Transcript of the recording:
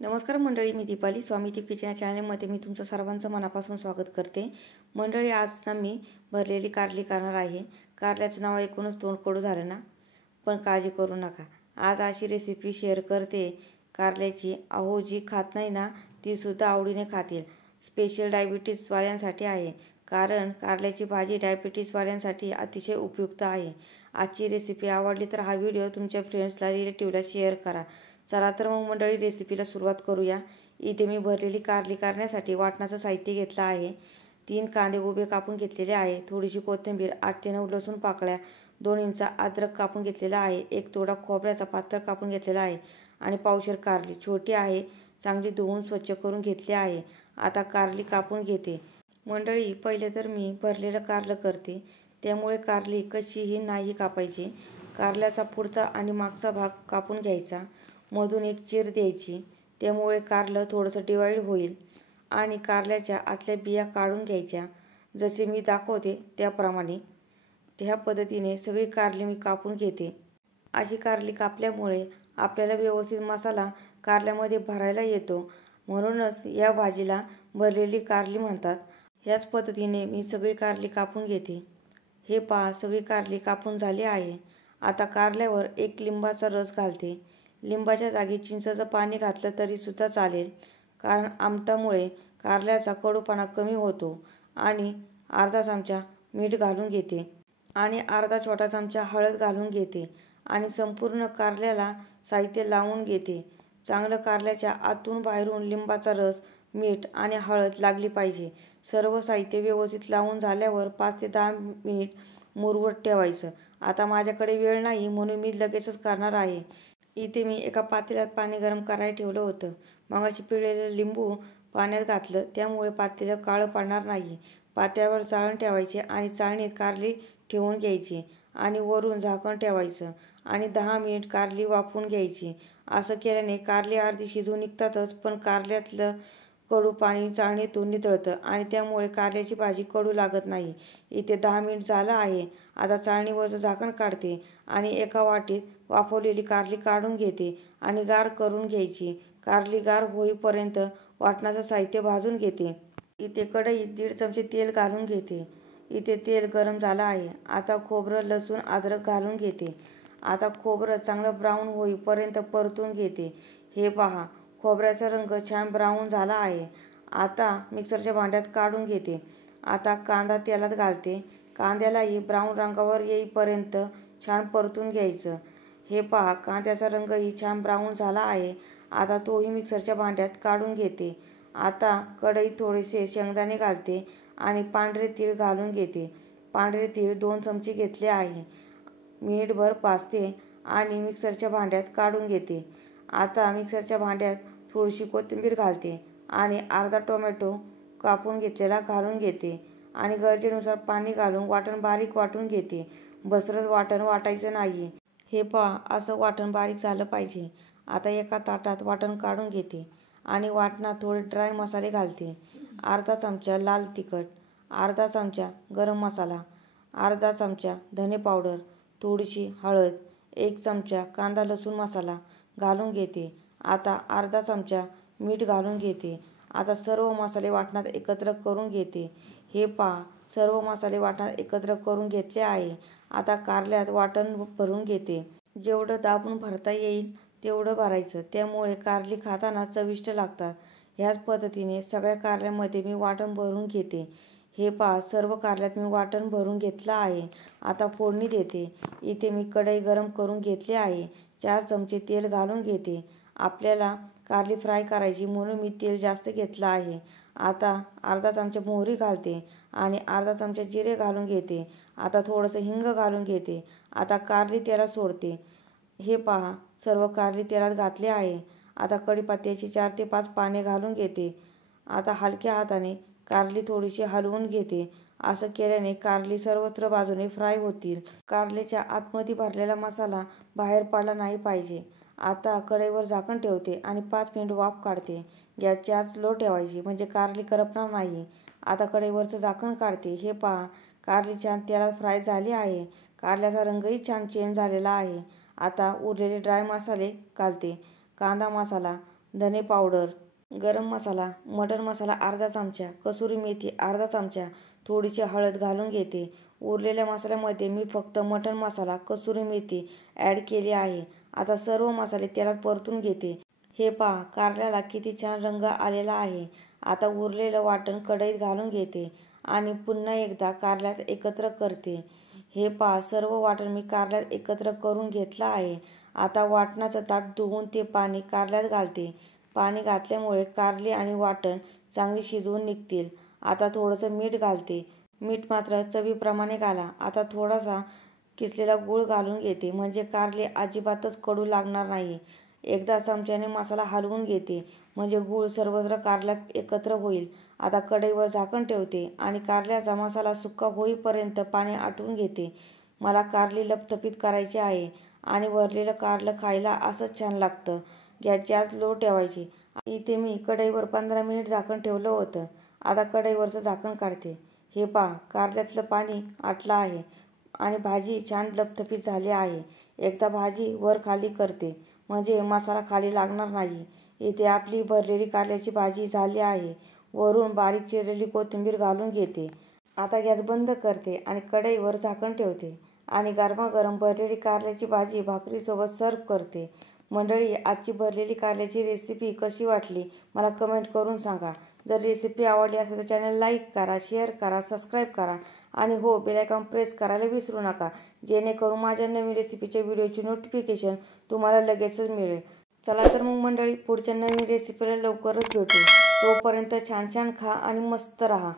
नमस्कार मंडळी, मी दीपाली स्वामी दीप किचन चॅनलमध्ये मी तुमचं सर्वांचं मनापासून स्वागत करते। मंडळी, आज ना मी भरलेली कारली करणार आहे। कारल्याचं नाव ऐकूनच तोंड कडू झालं ना, पण काळजी करू नका। आज अशी रेसिपी शेअर करते कारल्याची, अहो जी खात नाही ना ती सुद्धा आवडीने खातील। स्पेशल डायबिटीज वाल्यांसाठी आहे, कारण कारल्याची भाजी डायबिटीज वाल्यांसाठी अतिशय उपयुक्त आहे। आजची रेसिपी आवडली तर हा व्हिडिओ तुमच्या फ्रेंड्सला रिलेटिव्हला शेअर करा। चला तर मग मंडळी रेसिपीला सुरुवात करूया। इथे मी भरलेली कारली करण्यासाठी वाटणाचं साहित्य घेतलं आहे। 3 कांदे उभे कापून घेतलेले आहे, थोडीशी कोथिंबीर, 8 ते 9 लसूण पाकळ्या, 2 इंच अद्रक कापून घेतलेला आहे, एक तोडा खोबऱ्याचा पातळ कापून घेतलेला आहे आणि पावशेर कारली छोटी आहे, चांगली धुवून स्वच्छ करून घेतली आहे। आता कारली कापून घेते। मंडळी, पहिले तर मी भरलेलं कारलं करते, त्यामुळे कारली कशीही नाही कापायची। कारल्याचा पुढचा आणि मागचा भाग कापून घ्यायचा, मधून एक चीर द्यायची, त्यामुळे कारलं थोडंसं डिवाइड होईल आणि कारल्याच्या आतल्या बिया काढून घ्यायच्या, जसे मी दाखवते त्याप्रमाणे। त्या पद्धतीने सगळी कारली मी कापून घेते। अशी कारली कापल्यामुळे आपल्याला व्यवस्थित मसाला कारल्यामध्ये भरायला येतो, म्हणूनच या भाजीला भरलेली कारली म्हणतात। ह्याच पद्धतीने मी सगळी कारली कापून घेते। हे पहा, सगळी कारली कापून झाली आहे। आता कारल्यावर एक लिंबाचा रस घालते। लिंबाच्या जागी चिंचेचं पाणी घातलं तरी सुद्धा चालेल, कारण आमटामुळे कारल्याचा कडूपणा कमी होतो। आणि अर्धा चमचा मीठ घालून घेते आणि अर्धा छोटा चमचा हळद घालून घेते आणि संपूर्ण कारल्याला साहित्य लावून घेते। चांगलं कारल्याच्या आतून बाहेरून लिंबाचा रस, मीठ आणि हळद लागली पाहिजे। सर्व साहित्य व्यवस्थित लावून झाल्यावर 5 ते 10 मिनिट मुरवत ठेवायचं। आता माझ्याकडे वेळ नाही म्हणून मी लगेचच करणार आहे। इथे मी एका पातेल्यात पाणी गरम करायला ठेवलं होतं। मगाशी पिळलेलं लिंबू पाण्यात घातलं, त्यामुळे पातेलं काळं पडणार नाही। पात्यावर चाळण ठेवायचे आणि चाळणीत कारली ठेवून घ्यायची आणि वरून झाकण ठेवायचं आणि 10 मिनिट कारली वाफवून घ्यायची। असं केल्याने कारली अर्धी शिजून निघतातच, पण कारल्यातलं कडू पाणी चाळणीतून नितळतं आणि त्यामुळे कारल्याची भाजी कडू लागत नाही। इथे 10 मिनिट झालं आहे। आता चाळणीवरचं झाकण काढते आणि एका वाटीत वाफवलेली कारली काढून घेते आणि गार करून घ्यायची। कारली गार होईपर्यंत वाटणाचं साहित्य भाजून घेते। इथे कढईत 1.5 चमचे तेल घालून घेते। इथे तेल गरम झालं आहे। आता खोबरं, लसूण, अद्रक घालून घेते। आता खोबरं चांगलं ब्राऊन होईपर्यंत परतून घेते। हे पहा, खोबऱ्याचा रंग छान ब्राऊन झाला आहे। आता मिक्सरच्या भांड्यात काढून घेते। आता कांदा तेलात घालते। कांद्यालाही ब्राऊन रंगावर येईपर्यंत छान परतून घ्यायचं। हे पहा, कांद्याचा रंगही छान ब्राऊन झाला आहे। आता तोही मिक्सरच्या भांड्यात काढून घेते। आता कढईत थोडेसे शेंगदाणे घालते आणि पांढरे तीळ घालून घेते। पांढरे तीळ 2 चमचे घेतले आहे। मिनिटभर भाजते आणि मिक्सरच्या भांड्यात काढून घेते। आता मिक्सरच्या भांड्यात थोडीशी कोथिंबीर घालते आणि अर्धा टोमॅटो कापून घेतलेला घालून घेते आणि गरजेनुसार पाणी घालून वाटण बारीक वाटून घेते। भसरत वाटण वाटायचं नाही। हे पहा, असं वाटण बारीक झालं पाहिजे। आता एका ताटात वाटण काढून घेते आणि वाटणात थोडे ड्राय मसाले घालते। अर्धा चमचा लाल तिखट, अर्धा चमचा गरम मसाला, अर्धा चमचा धने पावडर, थोडीशी हळद, 1 चमचा कांदा लसूण मसाला घालून घेते। आता अर्धा चमचा मीठ घालून घेते। आता सर्व मसाले वाटणात एकत्र करून घेते। हे पहा, सर्व मसाले वाटणात एकत्र करून घेतले आहे। आता कारल्यात वाटण भरून घेते। जेवढं दाबून भरता येईल तेवढं भरायचं, त्यामुळे कारली खाताना चविष्ट लागतात। ह्याच पद्धतीने सगळ्या कारल्यामध्ये मी वाटण भरून घेते। हे पहा, सर्व कारल्यात मी वाटण भरून घेतलं आहे। आता फोडणी देते। इथे मी कढई गरम करून घेतली आहे। 4 चमचे तेल घालून घेते। आपल्याला कारली फ्राय करायची म्हणून मी तेल जास्त घेतलं आहे। आता अर्धा चमचा मोहरी घालते आणि अर्धा चमचा जिरे घालून घेते। आता थोडंसं हिंग घालून घेते। आता कारली तेलात सोडते। हे पहा, सर्व कारली तेलात घातले आहे। आता कढीपत्त्याची 4 ते 5 पाने घालून घेते। आता हलक्या हाताने कारली थोडीशी हलवून घेते। असं केल्याने कारली सर्वत्र बाजूने फ्राय होतील। कारल्याच्या आतमध्ये भरलेला मसाला बाहेर पडला नाही पाहिजे। आता कढईवर झाकण ठेवते आणि 5 मिनिट वाफ काढते। गॅसची आच लो ठेवायची, म्हणजे कारली करपणार नाही। आता कढईवरचं झाकण काढते। हे पहा, कारली छान तेलात फ्राय झाली आहे। कारल्याचा रंगही छान चेंज झालेला आहे। आता उरलेले ड्राय मसाले घालते। कांदा मसाला, धने पावडर, गरम मसाला, मटण मसाला अर्धा चमचा, कसुरी मेथी अर्धा चमचा, थोडीशी हळद घालून घेते. उरलेल्या मसाल्यामध्ये मी फक्त मटण मसाला, कसुरी मेथी ॲड केली आहे. आता सर्व मसाले तेलात परतून घेते. हे पहा, कारल्याला किती छान रंग आलेला आहे. आता उरलेलं वाटण कढईत घालून घेते आणि पुन्हा एकदा कारल्यात एकत्र करते. हे पहा, सर्व वाटण मी कारल्यात एकत्र करून घेतलं आहे. आता वाटणाचं ताट धुवून ते पाणी कारल्यात घालते. पाणी घातल्यामुळे कारली आणि वाटण चांगली शिजवून निघतील. आता थोडंसं मीठ घालते. मीठ मात्र चवीप्रमाणे घाला. आता थोडासा किसलेला गूळ घालून घेते, म्हणजे कारले अजिबातच कडू लागणार नाही. एकदा चमच्याने मसाला हलवून घेते, म्हणजे गूळ सर्वत्र कारल्यात एकत्र होईल. आता कढईवर झाकण ठेवते आणि कारल्याचा मसाला सुक्का होईपर्यंत पाणी आटवून घेते. मला कारली लपथपीत करायची आहे आणि भरलेलं कारलं खायला असंच छान लागतं. गॅसची आच लो ठेवायची. इथे मी कढईवर 15 मिनिट झाकण ठेवलं होतं. आता कढईवरचं झाकण काढते. हे पहा, कारल्यातलं पाणी आटलं आहे आणि भाजी छान लपथपीत झाली आहे. एकदा भाजी वर खाली करते, म्हणजे मसाला खाली लागणार नाही. इथे आपली भरलेली कारल्याची भाजी झाली आहे. वरून बारीक चिरलेली कोथिंबीर घालून घेते. आता गॅस बंद करते आणि कढईवर झाकण ठेवते आणि गरमागरम भरलेली कारल्याची भाजी भाकरीसोबत सर्व्ह करते. मंडळी, आजची भरलेली कारल्याची रेसिपी कशी वाटली मला कमेंट करून सांगा. जर रेसिपी आवडली असेल तर चॅनल लाईक करा, शेअर करा, सबस्क्राईब करा आणि हो, बेल आयकॉन प्रेस करायला विसरू नका, जेणेकरून माझ्या नवीन रेसिपीच्या व्हिडिओची नोटिफिकेशन तुम्हाला लगेचच मिळेल. चला तर मग मंडळी, पुढच्या नवीन रेसिपीला लवकरच भेटू. तोपर्यंत छान छान खा आणि मस्त राहा.